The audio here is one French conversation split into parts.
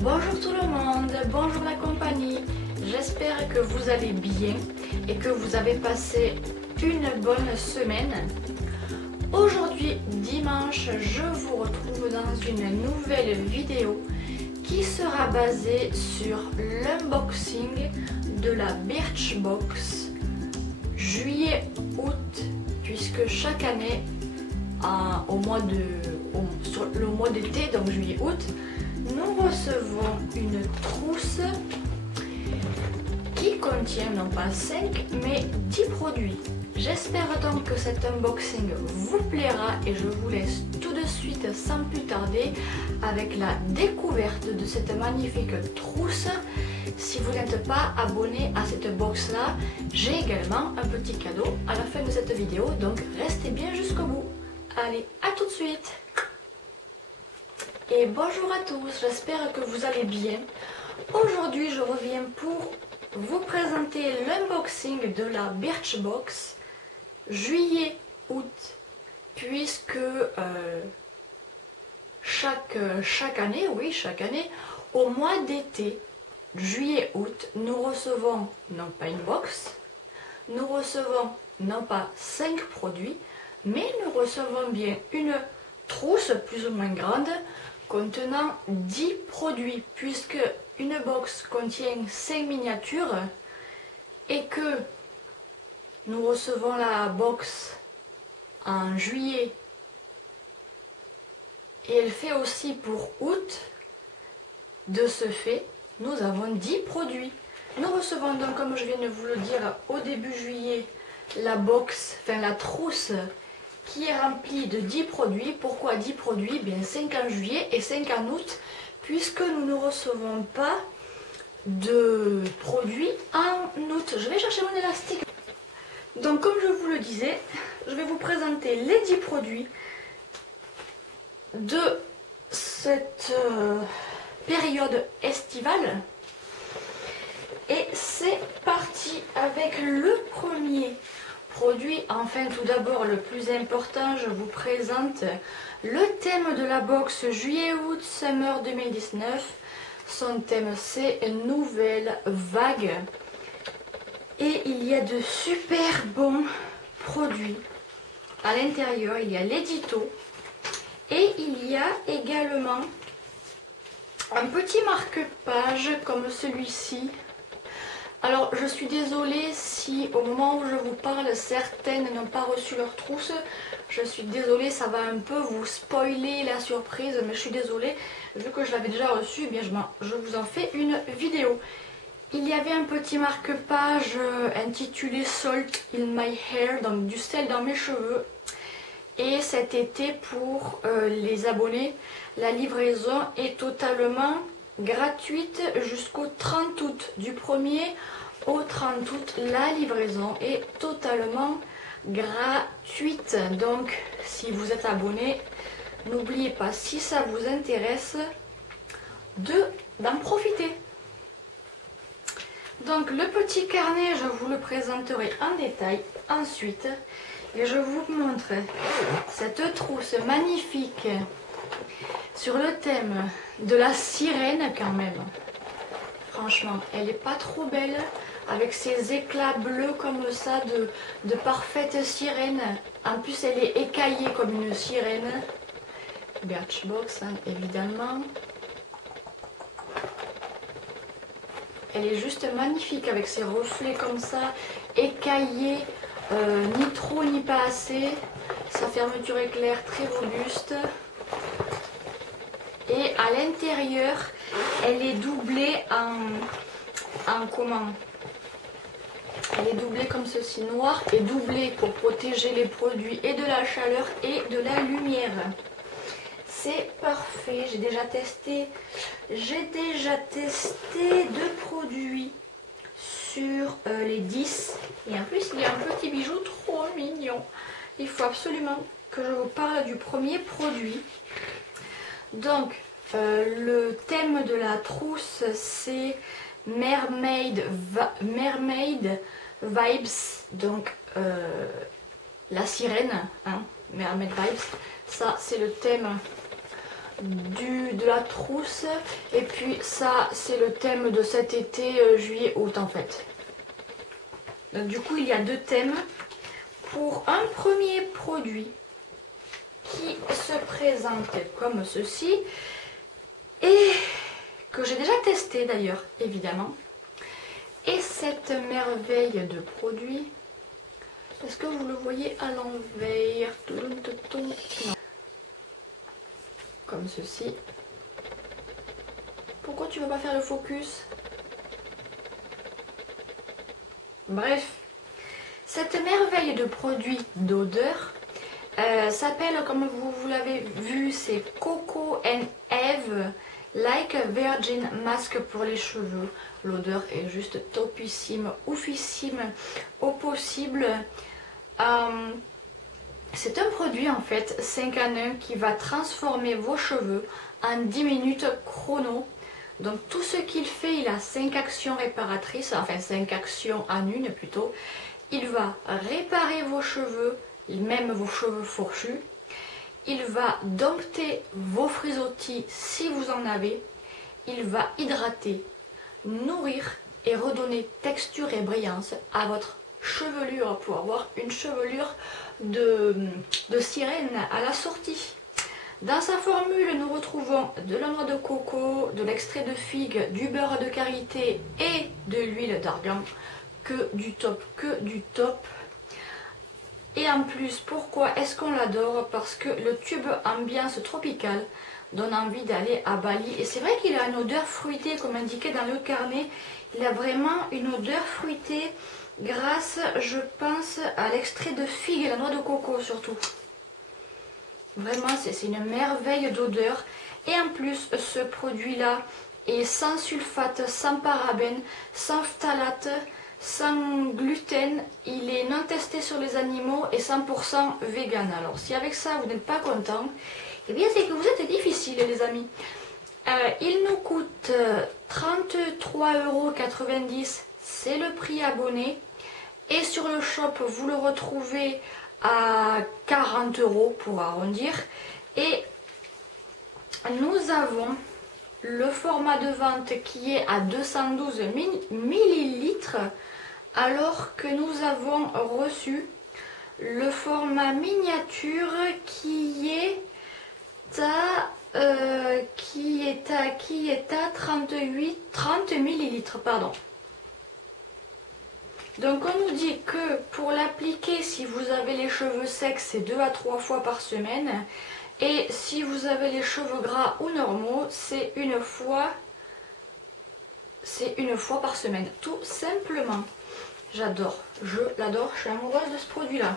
Bonjour tout le monde, bonjour la compagnie, j'espère que vous allez bien et que vous avez passé une bonne semaine. Aujourd'hui dimanche, je vous retrouve dans une nouvelle vidéo qui sera basée sur l'unboxing de la Birchbox juillet-août, puisque chaque année, sur le mois d'été, donc juillet-août, nous recevons une trousse qui contient non pas 5 mais 10 produits. J'espère donc que cet unboxing vous plaira et je vous laisse tout de suite sans plus tarder avec la découverte de cette magnifique trousse. Si vous n'êtes pas abonné à cette box là, j'ai également un petit cadeau à la fin de cette vidéo, donc restez bien jusqu'au bout. Allez, à tout de suite! Et bonjour à tous, j'espère que vous allez bien. Aujourd'hui je reviens pour vous présenter l'unboxing de la Birchbox juillet-août, puisque chaque année, au mois d'été, juillet-août, nous recevons non pas une box, nous recevons non pas 5 produits, mais nous recevons bien une trousse plus ou moins grande contenant 10 produits, puisque une box contient 5 miniatures et que nous recevons la box en juillet et elle fait aussi pour août. De ce fait, nous avons 10 produits. Nous recevons donc, comme je viens de vous le dire, au début juillet, la trousse qui est remplie de 10 produits. Pourquoi 10 produits? Bien 5 en juillet et 5 en août, puisque nous ne recevons pas de produits en août. Je vais chercher mon élastique. Donc comme je vous le disais, je vais vous présenter les 10 produits de cette période estivale. Et c'est parti avec le premier produit. Enfin, tout d'abord, le plus important, je vous présente le thème de la box juillet-août Summer 2019. Son thème, c'est Nouvelle Vague. Et il y a de super bons produits. À l'intérieur, il y a l'édito. Et il y a également un petit marque-page comme celui-ci. Alors je suis désolée si au moment où je vous parle, certaines n'ont pas reçu leur trousse. Je suis désolée, ça va un peu vous spoiler la surprise, mais je suis désolée. Vu que je l'avais déjà reçu, eh bien je vous en fais une vidéo. Il y avait un petit marque-page intitulé Salt in my hair, donc du sel dans mes cheveux. Et cet été, pour les abonnés, la livraison est totalement gratuite jusqu'au 30 août. Du 1er au 30 août, la livraison est totalement gratuite. Donc, si vous êtes abonné, n'oubliez pas, si ça vous intéresse, d'en profiter. Donc, le petit carnet, je vous le présenterai en détail ensuite. Et je vous montre cette trousse magnifique sur le thème de la sirène quand même. Franchement, elle n'est pas trop belle avec ses éclats bleus comme ça de parfaite sirène. En plus, elle est écaillée comme une sirène. Birchbox, hein, évidemment. Elle est juste magnifique avec ses reflets comme ça, écaillés. Ni trop ni pas assez. Sa fermeture éclair très robuste. Et à l'intérieur, elle est doublée en comment? Elle est doublée comme ceci, noir et doublée pour protéger les produits et de la chaleur et de la lumière. C'est parfait. J'ai déjà testé 2 produits sur les 10. Et en plus, il y a un petit bijou trop mignon. Il faut absolument que je vous parle du premier produit. Donc, le thème de la trousse, c'est Mermaid Vibes. Donc, la sirène, hein, Mermaid Vibes. Ça, c'est le thème de la trousse. Et puis ça, c'est le thème de cet été, juillet-août en fait. Donc, du coup, il y a deux thèmes. Pour un premier produit qui se présente comme ceci, et que j'ai déjà testé d'ailleurs, évidemment. Et cette merveille de produit, est-ce que vous le voyez à l'envers? Non. Comme ceci. Pourquoi tu ne veux pas faire le focus? Bref, cette merveille de produit d'odeur s'appelle, comme vous l'avez vu, c'est Coco and Eve Like a Virgin Mask pour les cheveux. L'odeur est juste topissime, oufissime au possible. C'est un produit en fait 5 en 1 qui va transformer vos cheveux en 10 minutes chrono. Donc tout ce qu'il fait, il a 5 actions réparatrices, enfin 5 actions en une plutôt. Il va réparer vos cheveux, même vos cheveux fourchus. Il va dompter vos frisottis si vous en avez. Il va hydrater, nourrir et redonner texture et brillance à votre chevelure pour avoir une chevelure de sirène à la sortie. Dans sa formule, nous retrouvons de la noix de coco, de l'extrait de figue, du beurre de karité et de l'huile d'argan. Que du top, que du top. Et en plus, pourquoi est-ce qu'on l'adore? Parce que le tube ambiance tropicale donne envie d'aller à Bali. Et c'est vrai qu'il a une odeur fruitée, comme indiqué dans le carnet. Il a vraiment une odeur fruitée grâce, je pense, à l'extrait de figue et la noix de coco surtout. Vraiment, c'est une merveille d'odeur. Et en plus, ce produit-là est sans sulfate, sans parabènes, sans phtalate, sans gluten. Il est non testé sur les animaux et 100% vegan. Alors, si avec ça, vous n'êtes pas content, eh bien, c'est que vous êtes difficile, les amis. Il nous coûte 33,90 €. C'est le prix abonné. Et sur le shop, vous le retrouvez à 40 € pour arrondir. Et nous avons le format de vente qui est à 212 millilitres, alors que nous avons reçu le format miniature qui est à 30 millilitres, pardon. Donc on nous dit que pour l'appliquer, si vous avez les cheveux secs, c'est 2 à 3 fois par semaine. Et si vous avez les cheveux gras ou normaux, c'est une fois par semaine, tout simplement. J'adore, je l'adore, je suis amoureuse de ce produit-là.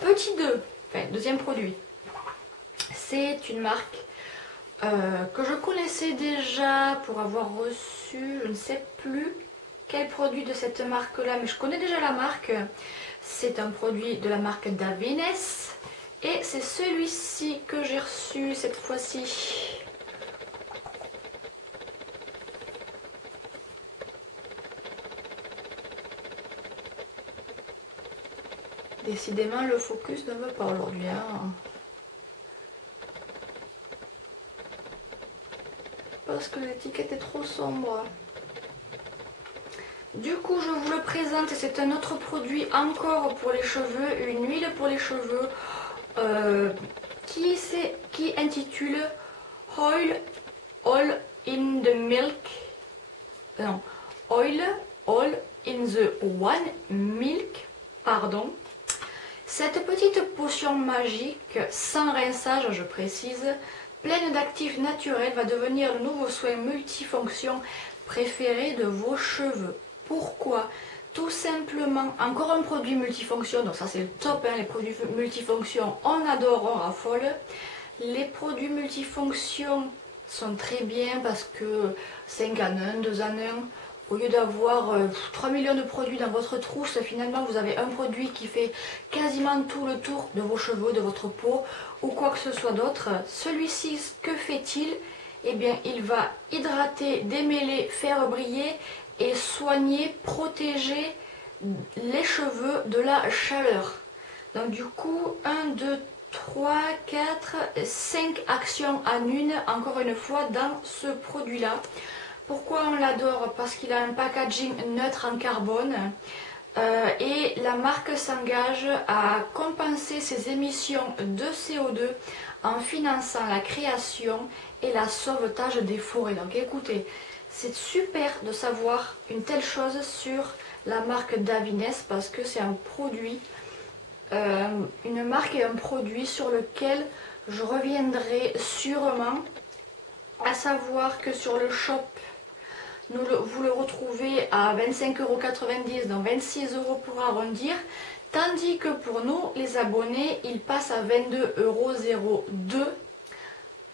Petit 2, enfin deuxième produit. C'est une marque que je connaissais déjà pour avoir reçu, je ne sais plus quel produit de cette marque-là, mais je connais déjà la marque. C'est un produit de la marque Davines. Et c'est celui-ci que j'ai reçu cette fois-ci. Décidément, le focus ne veut pas aujourd'hui. Hein. Parce que l'étiquette est trop sombre. Du coup, je vous le présente. C'est un autre produit encore pour les cheveux. Une huile pour les cheveux. Qui intitule Oil All in the Milk. Non, Oil All in the One Milk. Pardon. Cette petite potion magique, sans rinçage, je précise, pleine d'actifs naturels, va devenir le nouveau soin multifonction préféré de vos cheveux. Pourquoi? Tout simplement, encore un produit multifonction, donc ça c'est le top, hein, les produits multifonctions, on adore, on raffole. Les produits multifonctions sont très bien parce que 5 en 1, 2 en 1, au lieu d'avoir 3 millions de produits dans votre trousse, finalement vous avez un produit qui fait quasiment tout le tour de vos cheveux, de votre peau ou quoi que ce soit d'autre. Celui-ci, que fait-il? Eh bien, il va hydrater, démêler, faire briller et soigner, protéger les cheveux de la chaleur. Donc du coup, 1, 2, 3, 4, 5 actions en une, encore une fois, dans ce produit-là. Pourquoi on l'adore? Parce qu'il a un packaging neutre en carbone et la marque s'engage à compenser ses émissions de CO2 en finançant la création et la sauvetage des forêts. Donc écoutez, c'est super de savoir une telle chose sur la marque Davines parce que c'est un produit, une marque et un produit sur lequel je reviendrai sûrement, à savoir que sur le shop, vous le retrouvez à 25,90 €, donc 26 € pour arrondir, tandis que pour nous, les abonnés, il passe à 22,02 €.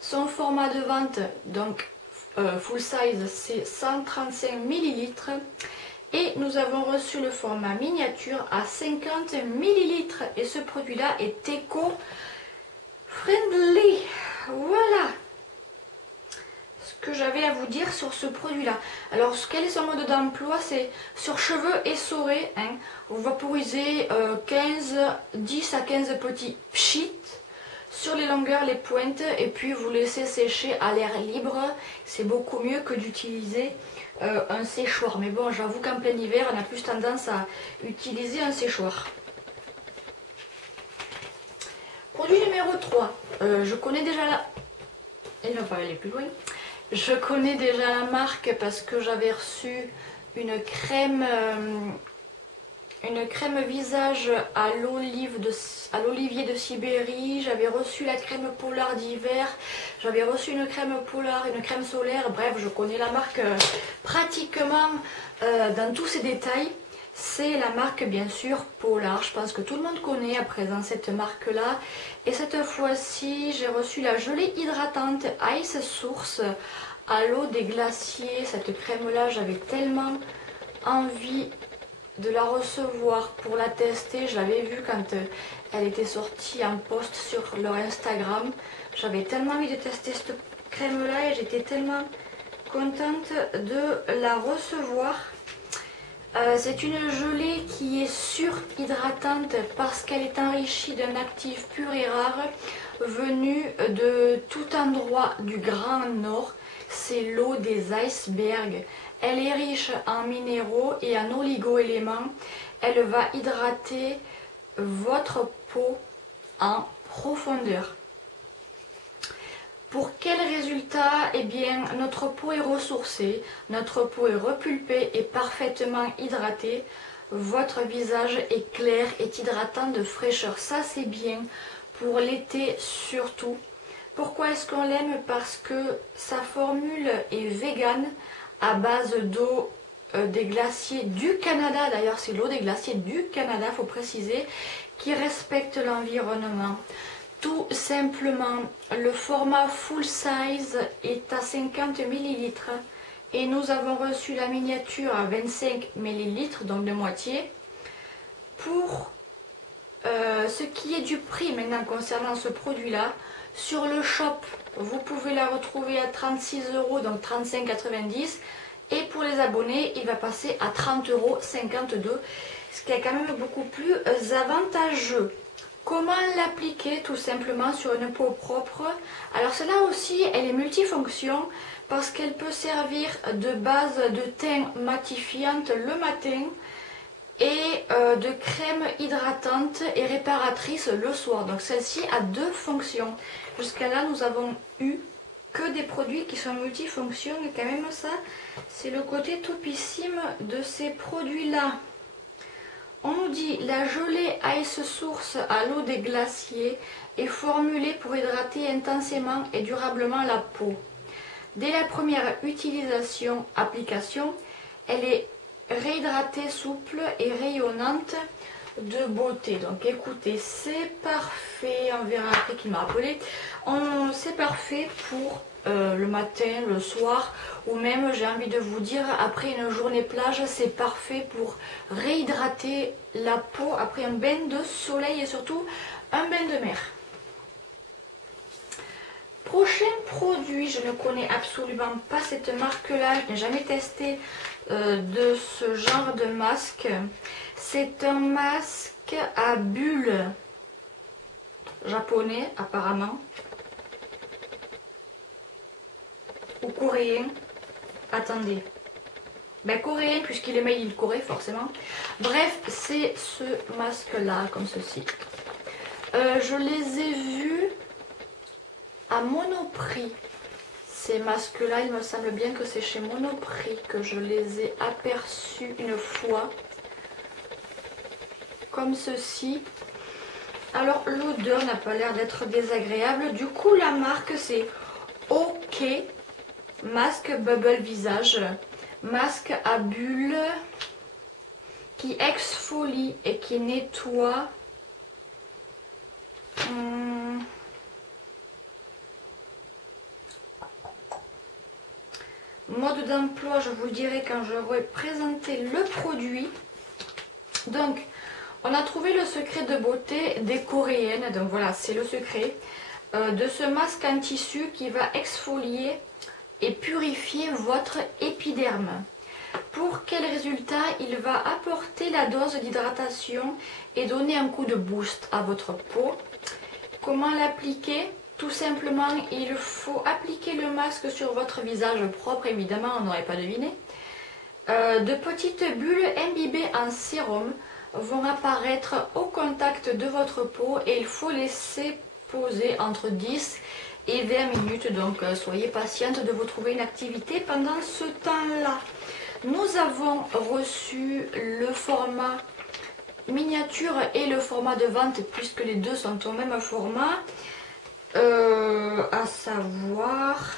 Son format de vente, donc full size, c'est 135 ml. Et nous avons reçu le format miniature à 50 ml. Et ce produit-là est éco-friendly. Voilà que j'avais à vous dire sur ce produit là. Alors quel est son mode d'emploi? C'est sur cheveux essorés, hein. Vous vaporisez 10 à 15 petits pchits sur les longueurs, les pointes, et puis vous laissez sécher à l'air libre. C'est beaucoup mieux que d'utiliser un séchoir, mais bon, j'avoue qu'en plein hiver on a plus tendance à utiliser un séchoir. Produit numéro 3, je connais déjà la... Il ne va pas aller plus loin. Je connais déjà la marque parce que j'avais reçu une crème visage à l'olivier de Sibérie. J'avais reçu la crème polar d'hiver. J'avais reçu une crème polar, une crème solaire. Bref, je connais la marque pratiquement dans tous ses détails. C'est la marque bien sûr Polar. Je pense que tout le monde connaît à présent cette marque-là. Et cette fois-ci, j'ai reçu la gelée hydratante Ice Source à l'eau des glaciers. Cette crème-là, j'avais tellement envie de la recevoir pour la tester. Je l'avais vue quand elle était sortie en post sur leur Instagram. J'avais tellement envie de tester cette crème-là et j'étais tellement contente de la recevoir. C'est une gelée qui est surhydratante parce qu'elle est enrichie d'un actif pur et rare venu de tout endroit du Grand Nord. C'est l'eau des icebergs. Elle est riche en minéraux et en oligo-éléments. Elle va hydrater votre peau en profondeur. Pour quel résultat? Eh bien, notre peau est ressourcée, notre peau est repulpée et parfaitement hydratée. Votre visage est clair et hydratant de fraîcheur. Ça, c'est bien pour l'été surtout. Pourquoi est-ce qu'on l'aime? Parce que sa formule est végane à base d'eau des glaciers du Canada. D'ailleurs, c'est l'eau des glaciers du Canada, il faut préciser, qui respecte l'environnement. Tout simplement, le format full size est à 50 ml et nous avons reçu la miniature à 25 ml, donc de moitié. Pour ce qui est du prix maintenant concernant ce produit-là, sur le shop, vous pouvez la retrouver à 36 €, donc 35,90 €. Et pour les abonnés, il va passer à 30,52 €, ce qui est quand même beaucoup plus avantageux. Comment l'appliquer? Tout simplement sur une peau propre. Alors celle-là aussi, elle est multifonction parce qu'elle peut servir de base de teint matifiante le matin et de crème hydratante et réparatrice le soir. Donc celle-ci a deux fonctions. Jusqu'à là, nous avons eu que des produits qui sont multifonctions. Et quand même ça, c'est le côté topissime de ces produits-là. On nous dit la gelée Ice Source à l'eau des glaciers est formulée pour hydrater intensément et durablement la peau. Dès la première application, elle est réhydratée, souple et rayonnante de beauté. Donc écoutez, c'est parfait. On verra après qui m'a appelé. C'est parfait pour le matin, le soir, ou même, j'ai envie de vous dire, après une journée plage, c'est parfait pour réhydrater la peau après un bain de soleil et surtout un bain de mer. Prochain produit, je ne connais absolument pas cette marque-là, je n'ai jamais testé de ce genre de masque. C'est un masque à bulles. japonais apparemment. Ou coréen. Attendez. Ben coréen puisqu'il est made in Corée forcément. Bref, c'est ce masque là comme ceci. Je les ai vus à Monoprix. Ces masques là, il me semble bien que c'est chez Monoprix que je les ai aperçus une fois. Comme ceci. Alors l'odeur n'a pas l'air d'être désagréable. Du coup la marque c'est OK Masque Bubble Visage. Masque à bulles qui exfolie et qui nettoie. Mode d'emploi, je vous le dirai quand j'aurai présenté le produit. Donc, on a trouvé le secret de beauté des Coréennes. Donc voilà, c'est le secret de ce masque en tissu qui va exfolier et purifier votre épiderme. Pour quel résultat? Il va apporter la dose d'hydratation et donner un coup de boost à votre peau. Comment l'appliquer? Tout simplement, il faut appliquer le masque sur votre visage propre, évidemment, on n'aurait pas deviné. De petites bulles imbibées en sérum vont apparaître au contact de votre peau et il faut laisser poser entre 10 et 20 minutes. Donc, soyez patiente de vous trouver une activité pendant ce temps-là. Nous avons reçu le format miniature et le format de vente puisque les deux sont au même format. À savoir,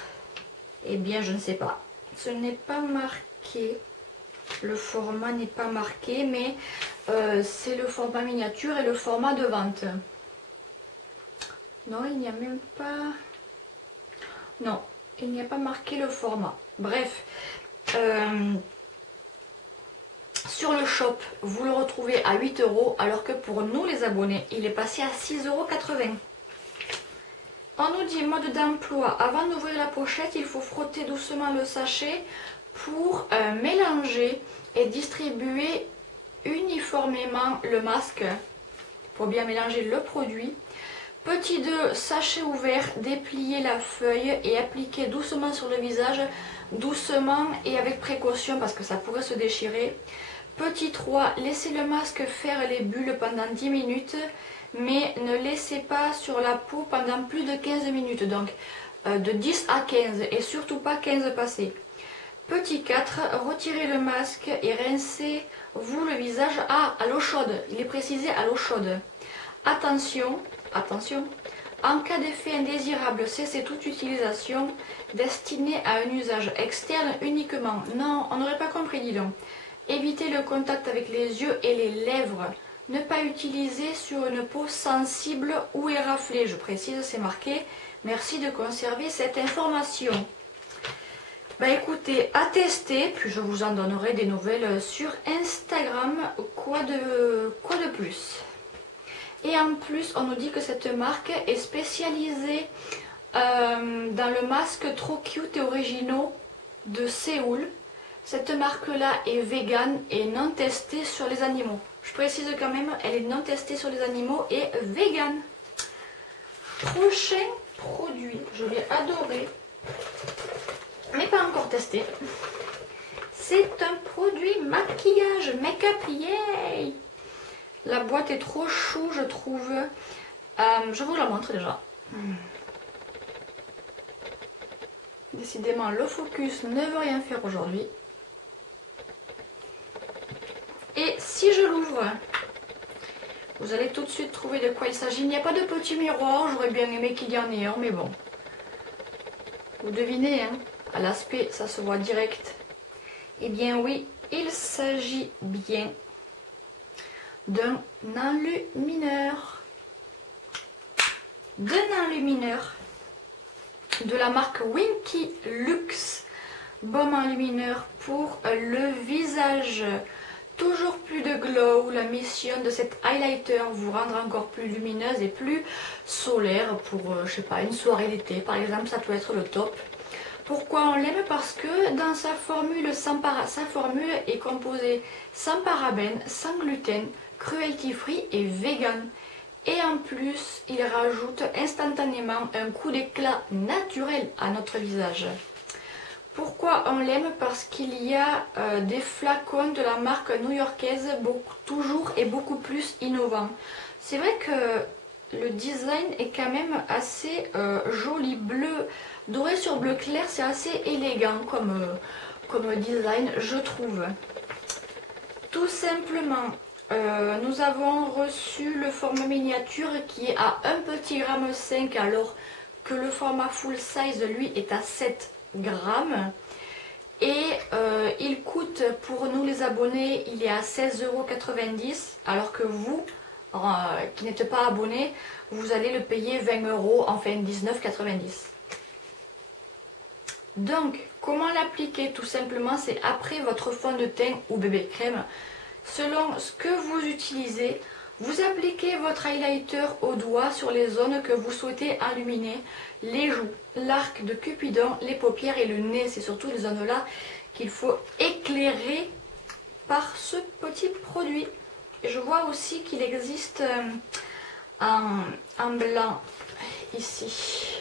eh bien je ne sais pas, ce n'est pas marqué, le format n'est pas marqué, mais c'est le format miniature et le format de vente. Non, il n'y a même pas, non, il n'y a pas marqué le format. Bref, sur le shop, vous le retrouvez à 8 € alors que pour nous les abonnés, il est passé à 6,80 €. On nous dit mode d'emploi, avant d'ouvrir la pochette, il faut frotter doucement le sachet pour mélanger et distribuer uniformément le masque pour bien mélanger le produit. Petit 2, sachet ouvert, déplier la feuille et appliquer doucement sur le visage, doucement et avec précaution parce que ça pourrait se déchirer. Petit 3, laissez le masque faire les bulles pendant 10 minutes. Mais ne laissez pas sur la peau pendant plus de 15 minutes, donc de 10 à 15 et surtout pas 15 passés. Petit 4, retirez le masque et rincez-vous le visage à l'eau chaude. Il est précisé à l'eau chaude. Attention, attention, en cas d'effet indésirable, cessez toute utilisation destinée à un usage externe uniquement. Non, on n'aurait pas compris, dis donc. Évitez le contact avec les yeux et les lèvres. Ne pas utiliser sur une peau sensible ou éraflée. Je précise, c'est marqué. Merci de conserver cette information. Bah écoutez, à tester, puis je vous en donnerai des nouvelles sur Instagram. Quoi de plus? Et en plus, on nous dit que cette marque est spécialisée dans le masque trop cute et originaux de Séoul. Cette marque-là est vegan et non testée sur les animaux. Je précise quand même, elle est non testée sur les animaux et vegan. Prochain produit, je l'ai adoré, mais pas encore testé. C'est un produit maquillage, make-up, yay! La boîte est trop chou, je trouve. Je vous la montre déjà. Décidément, le focus ne veut rien faire aujourd'hui. Et si je l'ouvre, vous allez tout de suite trouver de quoi il s'agit. Il n'y a pas de petit miroir, j'aurais bien aimé qu'il y en ait un, mais bon. Vous devinez, hein, à l'aspect, ça se voit direct. Eh bien oui, il s'agit bien d'un enlumineur. D'un enlumineur de la marque Winky Luxe. Baume enlumineur pour le visage. Toujours plus de glow, la mission de cet highlighter vous rendre encore plus lumineuse et plus solaire pour, je sais pas, une soirée d'été par exemple, ça peut être le top. Pourquoi on l'aime? Parce que dans sa formule, sa formule est composée sans parabènes, sans gluten, cruelty free et vegan. Et en plus, il rajoute instantanément un coup d'éclat naturel à notre visage. Pourquoi on l'aime? Parce qu'il y a des flacons de la marque new-yorkaise toujours et beaucoup plus innovants. C'est vrai que le design est quand même assez joli, bleu, doré sur bleu clair, c'est assez élégant comme design, je trouve. Tout simplement, nous avons reçu le format miniature qui est à 1,5 g alors que le format full size lui est à 7 grammes. Et il coûte pour nous les abonnés, il est à 16,90 € alors que vous, qui n'êtes pas abonné, vous allez le payer 20 €, enfin 19,90 €. Donc, comment l'appliquer? Tout simplement, c'est après votre fond de teint ou bébé crème. Selon ce que vous utilisez, vous appliquez votre highlighter au doigt sur les zones que vous souhaitez illuminer, les joues, l'arc de Cupidon, les paupières et le nez. C'est surtout les zones-là qu'il faut éclairer par ce petit produit. Et je vois aussi qu'il existe un blanc ici.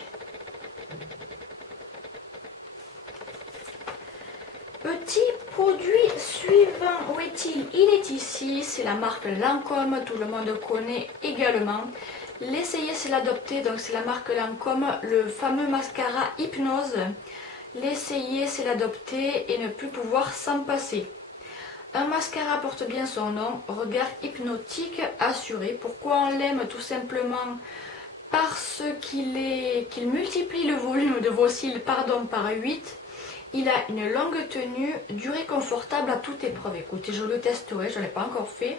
Petit produit suivant, où est-il? Il est ici, c'est la marque Lancôme, tout le monde connaît également. L'essayer c'est l'adopter, donc c'est la marque Lancôme, le fameux mascara Hypnose. L'essayer c'est l'adopter et ne plus pouvoir s'en passer. Un mascara porte bien son nom, regard hypnotique assuré. Pourquoi on l'aime? Tout simplement parce qu'il multiplie le volume de vos cils par 8. Il a une longue tenue, durée confortable à toute épreuve. Écoutez, je le testerai, je ne l'ai pas encore fait.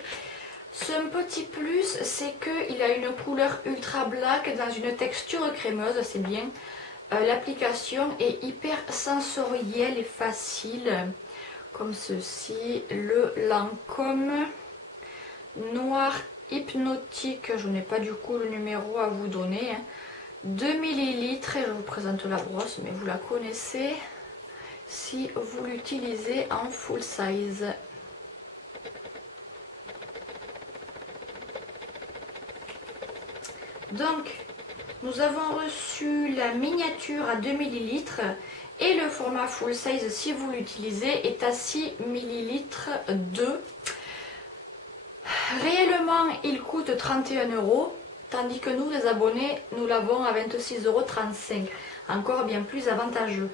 Son petit plus, c'est qu'il a une couleur ultra black dans une texture crémeuse, c'est bien. L'application est hyper sensorielle et facile, comme ceci. Le Lancôme noir hypnotique, je n'ai pas du coup le numéro à vous donner. 2 ml, et je vous présente la brosse, mais vous la connaissez si vous l'utilisez en full size. Donc, nous avons reçu la miniature à 2 ml et le format full size, si vous l'utilisez, est à 6 ml 2. Réellement, il coûte 31 €, tandis que nous, les abonnés, nous l'avons à 26,35 €. Encore bien plus avantageux.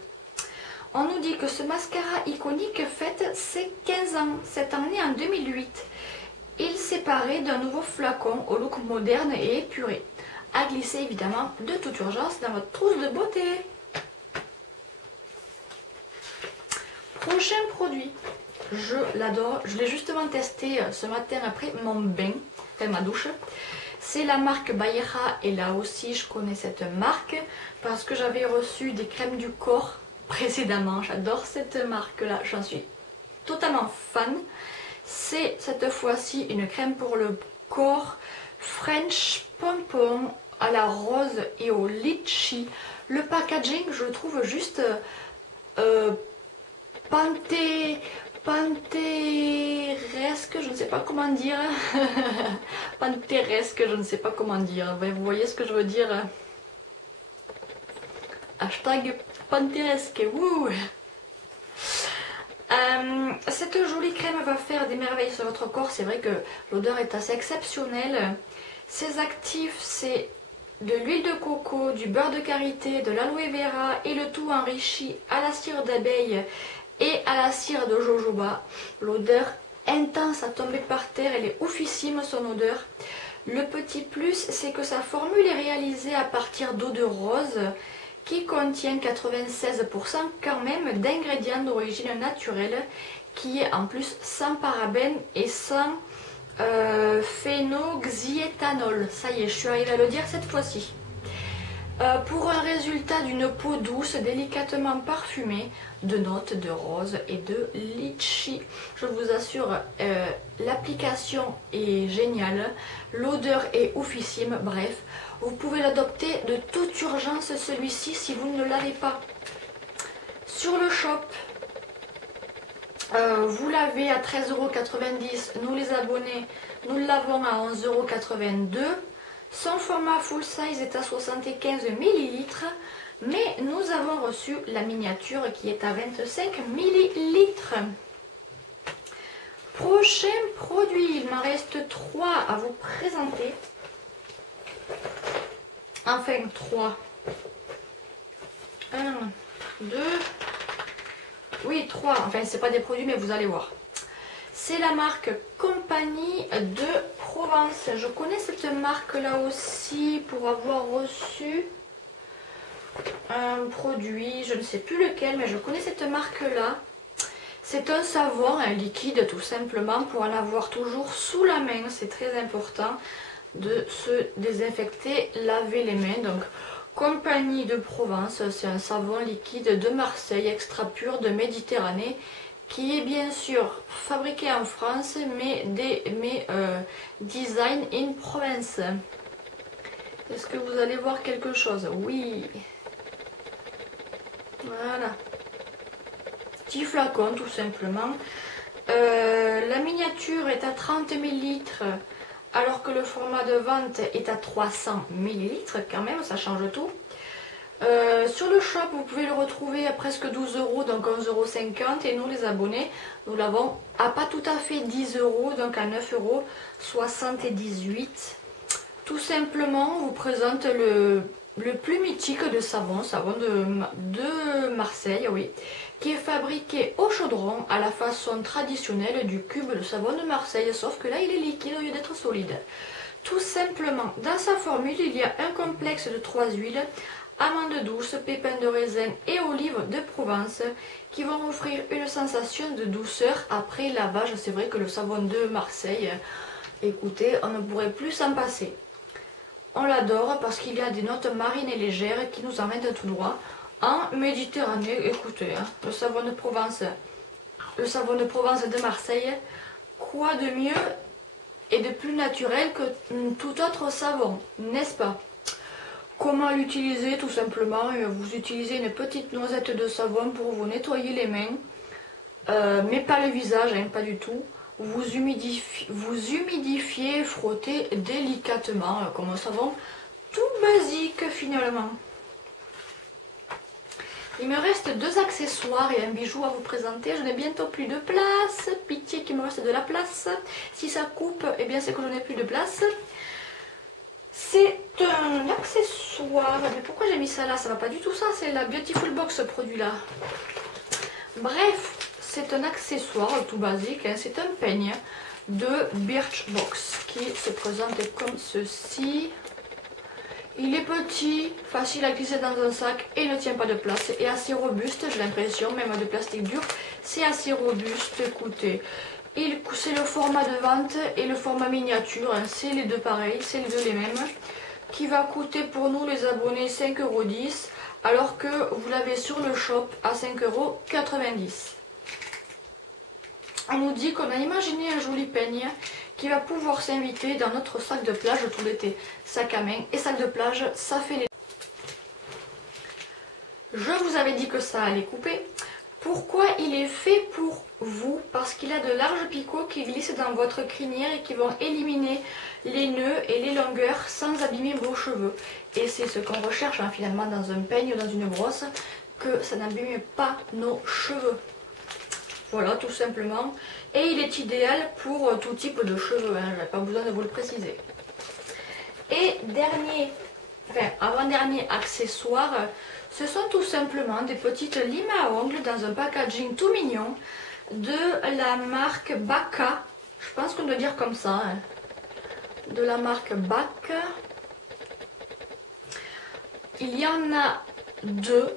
On nous dit que ce mascara iconique fête ses 15 ans, cette année en 2008. Il s'est paré d'un nouveau flacon au look moderne et épuré, à glisser évidemment de toute urgence dans votre trousse de beauté. Prochain produit, je l'adore, je l'ai justement testé ce matin après mon bain, enfin ma douche. C'est la marque Bayera et là aussi je connais cette marque parce que j'avais reçu des crèmes du corps précédemment. J'adore cette marque là, j'en suis totalement fan. C'est cette fois-ci une crème pour le corps French Pompon à la rose et au litchi. Le packaging je le trouve juste panthéresque, je ne sais pas comment dire. Panthéresque, je ne sais pas comment dire. Vous voyez ce que je veux dire? Hashtag panthéresque. Wouh. Cette jolie crème va faire des merveilles sur votre corps. C'est vrai que l'odeur est assez exceptionnelle. Ses actifs, c'est de l'huile de coco, du beurre de karité, de l'aloe vera et le tout enrichi à la cire d'abeille et à la cire de jojoba. L'odeur intense à tomber par terre, elle est oufissime son odeur. Le petit plus, c'est que sa formule est réalisée à partir d'eau de rose qui contient 96% quand même d'ingrédients d'origine naturelle, qui est en plus sans parabènes et sans phénoxyéthanol. Ça y est, je suis arrivée à le dire cette fois-ci. Pour un résultat d'une peau douce, délicatement parfumée, de notes de rose et de litchi. Je vous assure, l'application est géniale, l'odeur est oufissime, bref. Vous pouvez l'adopter de toute urgence celui-ci si vous ne l'avez pas. Sur le shop, vous l'avez à 13,90 €, nous les abonnés, nous l'avons à 11,82 €. Son format full size est à 75 ml, mais nous avons reçu la miniature qui est à 25 ml. Prochain produit, il m'en reste 3 à vous présenter. Enfin 3. 1, 2, oui 3, enfin c'est pas des produits mais vous allez voir. C'est la marque Compagnie de Provence. Je connais cette marque là aussi pour avoir reçu un produit, je ne sais plus lequel, mais je connais cette marque là. C'est un savon, un liquide tout simplement pour en avoir toujours sous la main. C'est très important de se désinfecter, laver les mains. Donc Compagnie de Provence, c'est un savon liquide de Marseille, extra pur de Méditerranée, qui est bien sûr fabriqué en France, mais design in Provence. Est-ce que vous allez voir quelque chose? Oui. Voilà. Petit flacon tout simplement. La miniature est à 30 ml, alors que le format de vente est à 300 ml, quand même, ça change tout. Sur le shop, vous pouvez le retrouver à presque 12 €, donc 11,50 €. Et nous, les abonnés, nous l'avons à pas tout à fait 10 €, donc à 9,78 €. Tout simplement, on vous présente le plus mythique de savon de Marseille, oui, qui est fabriqué au chaudron à la façon traditionnelle du cube de savon de Marseille, sauf que là, il est liquide au lieu d'être solide. Tout simplement, dans sa formule, il y a un complexe de 3 huiles, amandes douces, pépins de raisin et olives de Provence qui vont offrir une sensation de douceur après lavage. C'est vrai que le savon de Marseille, écoutez, on ne pourrait plus s'en passer. On l'adore parce qu'il y a des notes marines et légères qui nous emmènent tout droit en Méditerranée. Écoutez, hein, le savon de Provence de Marseille, quoi de mieux et de plus naturel que tout autre savon, n'est-ce pas? Comment l'utiliser? Tout simplement, vous utilisez une petite noisette de savon pour vous nettoyer les mains, mais pas le visage, hein, pas du tout. Vous humidifiez, frottez délicatement, comme un savon tout basique finalement. Il me reste 2 accessoires et un bijou à vous présenter. Je n'ai bientôt plus de place. Pitié qu'il me reste de la place. Si ça coupe, eh bien c'est que je n'ai plus de place. C'est un accessoire. Mais pourquoi j'ai mis ça là? Ça va pas du tout ça. C'est la Beautiful Box, ce produit-là. Bref, c'est un accessoire tout basique. Hein. C'est un peigne de Birchbox qui se présente comme ceci. Il est petit, facile à glisser dans un sac et ne tient pas de place. Et assez robuste, j'ai l'impression, même de plastique dur. C'est assez robuste, écoutez. C'est le format de vente et le format miniature, hein, c'est les deux pareils, c'est les deux les mêmes, qui va coûter pour nous les abonnés 5,10 €, alors que vous l'avez sur le shop à 5,90 €. On nous dit qu'on a imaginé un joli peigne qui va pouvoir s'inviter dans notre sac de plage tout l'été. Sac à main et sac de plage, ça fait les... Je vous avais dit que ça allait couper. Pourquoi il est fait pour vous? Parce qu'il a de larges picots qui glissent dans votre crinière et qui vont éliminer les nœuds et les longueurs sans abîmer vos cheveux. Et c'est ce qu'on recherche hein, finalement dans un peigne ou dans une brosse, que ça n'abîme pas nos cheveux. Voilà, tout simplement. Et il est idéal pour tout type de cheveux, hein, je n'ai pas besoin de vous le préciser. Et avant-dernier accessoire, ce sont tout simplement des petites limes à ongles dans un packaging tout mignon de la marque Bacca. Je pense qu'on doit dire comme ça. Hein. De la marque Bacca. Il y en a 2.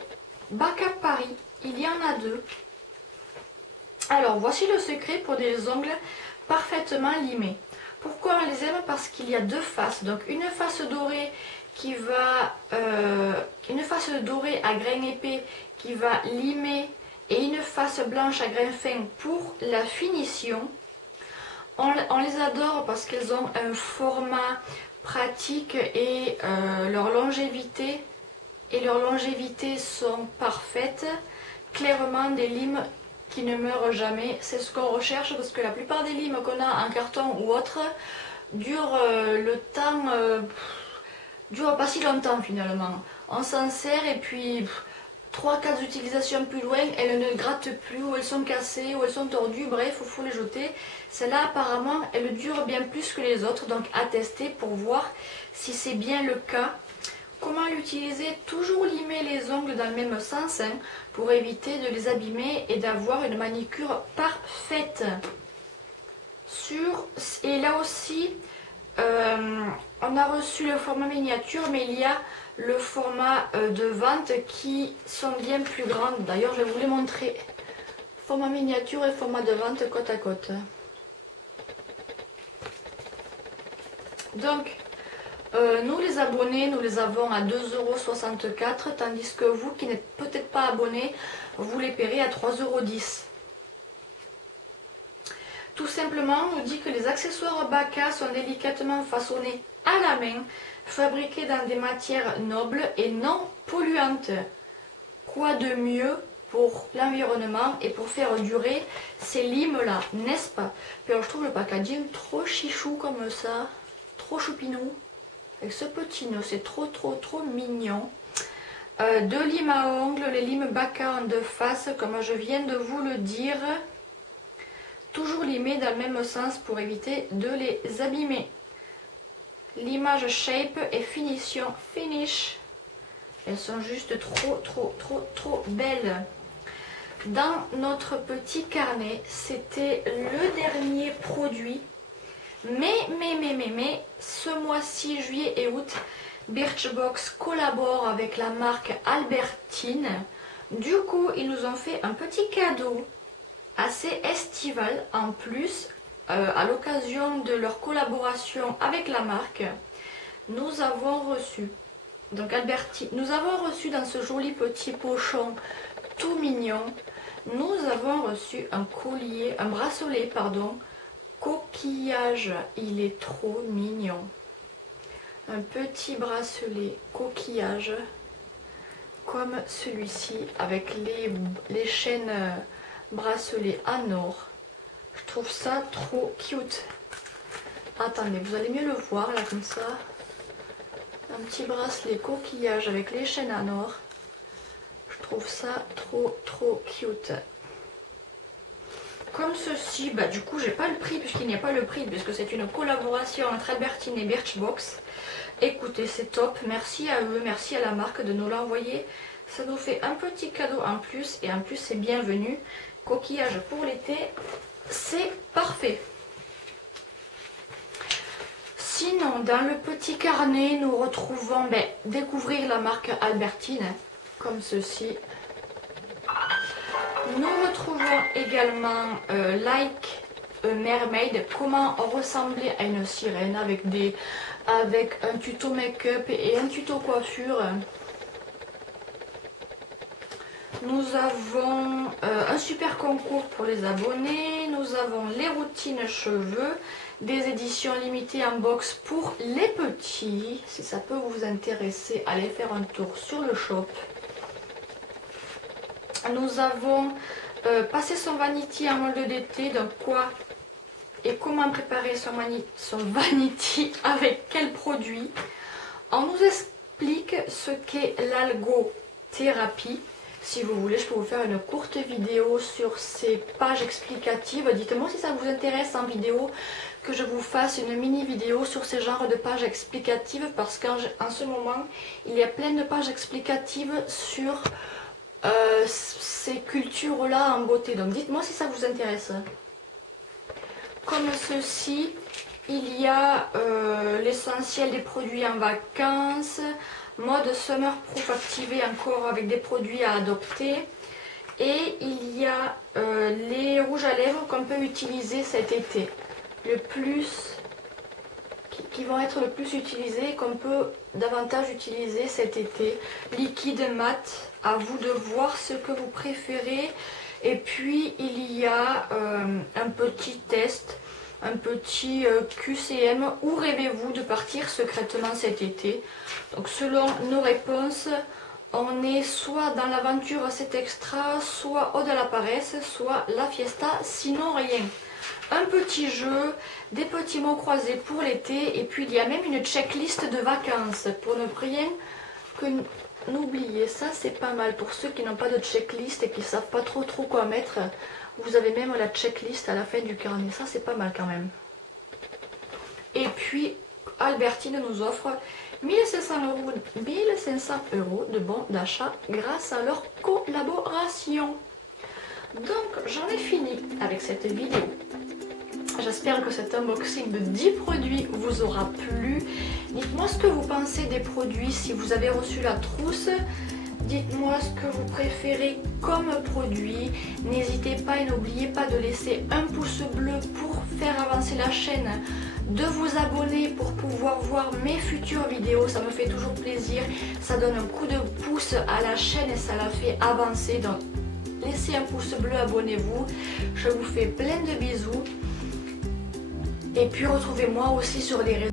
Bacca Paris, il y en a 2. Alors, voici le secret pour des ongles parfaitement limés. Pourquoi on les aime? Parce qu'il y a 2 faces. Donc, une face dorée qui va... une face dorée à grain épais qui va limer et une face blanche à grain fin pour la finition. On les adore parce qu'elles ont un format pratique et leur longévité sont parfaites. Clairement, des limes qui ne meurent jamais, c'est ce qu'on recherche parce que la plupart des limes qu'on a en carton ou autre durent le temps dure pas si longtemps finalement. On s'en sert et puis 3-4 utilisations plus loin, elles ne grattent plus, ou elles sont cassées, ou elles sont tordues, bref, il faut les jeter. Celle-là apparemment, elle dure bien plus que les autres, donc à tester pour voir si c'est bien le cas. Comment l'utiliser? Toujours limer les ongles dans le même sens hein, pour éviter de les abîmer et d'avoir une manicure parfaite. Et là aussi, on a reçu le format miniature, mais il y a le format de vente qui sont bien plus grandes. D'ailleurs, je vais vous les montrer. Format miniature et format de vente côte à côte. Donc, nous les abonnés, nous les avons à 2,64 €, tandis que vous qui n'êtes peut-être pas abonné, vous les paierez à 3,10 €. Tout simplement, on nous dit que les accessoires Baka sont délicatement façonnés à la main, fabriqués dans des matières nobles et non polluantes. Quoi de mieux pour l'environnement et pour faire durer ces limes-là, n'est-ce pas? Puis alors, je trouve le packaging trop chichou comme ça, trop choupinou. Avec ce petit nœud, c'est trop mignon. Deux limes à ongles, les limes Baka en deux faces, comme je viens de vous le dire. Toujours limés dans le même sens pour éviter de les abîmer. L'image shape et finition finish. Elles sont juste trop belles. Dans notre petit carnet, c'était le dernier produit. Mais, ce mois-ci, juillet et août, Birchbox collabore avec la marque Albertine. Du coup, ils nous ont fait un petit cadeau assez estival en plus, à l'occasion de leur collaboration avec la marque. Nous avons reçu, donc Albertine, nous avons reçu dans ce joli petit pochon tout mignon, nous avons reçu un collier, un bracelet, pardon, coquillage, il est trop mignon. Un petit bracelet coquillage comme celui-ci avec les chaînes bracelets en or. Je trouve ça trop cute. Attendez, vous allez mieux le voir là comme ça. Un petit bracelet coquillage avec les chaînes en or. Je trouve ça trop cute. Comme ceci, bah du coup j'ai pas le prix puisqu'il n'y a pas le prix puisque c'est une collaboration entre Albertine et Birchbox. Écoutez, c'est top, merci à eux, merci à la marque de nous l'envoyer. Ça nous fait un petit cadeau en plus et en plus c'est bienvenu. Coquillage pour l'été, c'est parfait. Sinon, dans le petit carnet, nous retrouvons découvrir la marque Albertine, comme ceci. Nous retrouvons également Like a Mermaid, comment ressembler à une sirène avec un tuto make-up et un tuto coiffure. Nous avons un super concours pour les abonnés, nous avons les routines cheveux, des éditions limitées en box pour les petits. Si ça peut vous intéresser, allez faire un tour sur le shop. Nous avons passé son vanity en molde d'été, donc quoi et comment préparer son vanity avec quel produit. On nous explique ce qu'est l'algothérapie. Si vous voulez, je peux vous faire une courte vidéo sur ces pages explicatives. Dites-moi si ça vous intéresse en vidéo que je vous fasse une mini vidéo sur ces genres de pages explicatives parce qu'en ce moment, il y a plein de pages explicatives sur ces cultures-là en beauté. Donc dites-moi si ça vous intéresse. Comme ceci, il y a l'essentiel des produits en vacances. Mode Summer Proof activé encore avec des produits à adopter. Et il y a les rouges à lèvres qu'on peut utiliser cet été. Qui vont être le plus utilisés, qu'on peut davantage utiliser cet été. Liquide mat, à vous de voir ce que vous préférez. Et puis il y a un petit test, un petit QCM. Où rêvez-vous de partir secrètement cet été? Donc selon nos réponses, On est soit dans l'aventure c'est extra, soit Ode à la paresse, soit la fiesta, sinon rien. Un petit jeu, des petits mots croisés pour l'été, et puis il y a même une checklist de vacances pour ne rien que n'oublier. Ça c'est pas mal pour ceux qui n'ont pas de checklist et qui ne savent pas trop quoi mettre. Vous avez même la checklist à la fin du carnet, ça c'est pas mal quand même. Et puis Albertine nous offre 1500 € de bons d'achat grâce à leur collaboration. Donc j'en ai fini avec cette vidéo. J'espère que cet unboxing de 10 produits vous aura plu. Dites-moi ce que vous pensez des produits si vous avez reçu la trousse. Dites-moi ce que vous préférez comme produit. N'hésitez pas et n'oubliez pas de laisser un pouce bleu pour faire avancer la chaîne, de vous abonner pour pouvoir voir mes futures vidéos, ça me fait toujours plaisir, ça donne un coup de pouce à la chaîne et ça la fait avancer. Donc laissez un pouce bleu, abonnez-vous, je vous fais plein de bisous et puis retrouvez-moi aussi sur les réseaux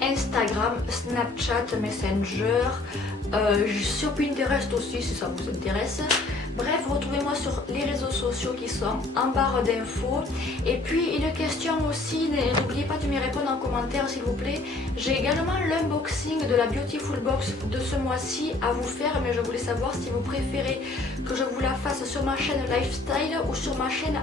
Instagram, Snapchat, Messenger, sur Pinterest aussi si ça vous intéresse. Bref, retrouvez-moi sur les réseaux sociaux qui sont en barre d'infos. Et puis une question aussi, n'oubliez pas de me répondre en commentaire s'il vous plaît. J'ai également l'unboxing de la Beautiful Box de ce mois-ci à vous faire, mais je voulais savoir si vous préférez que je vous la fasse sur ma chaîne Lifestyle ou sur ma chaîne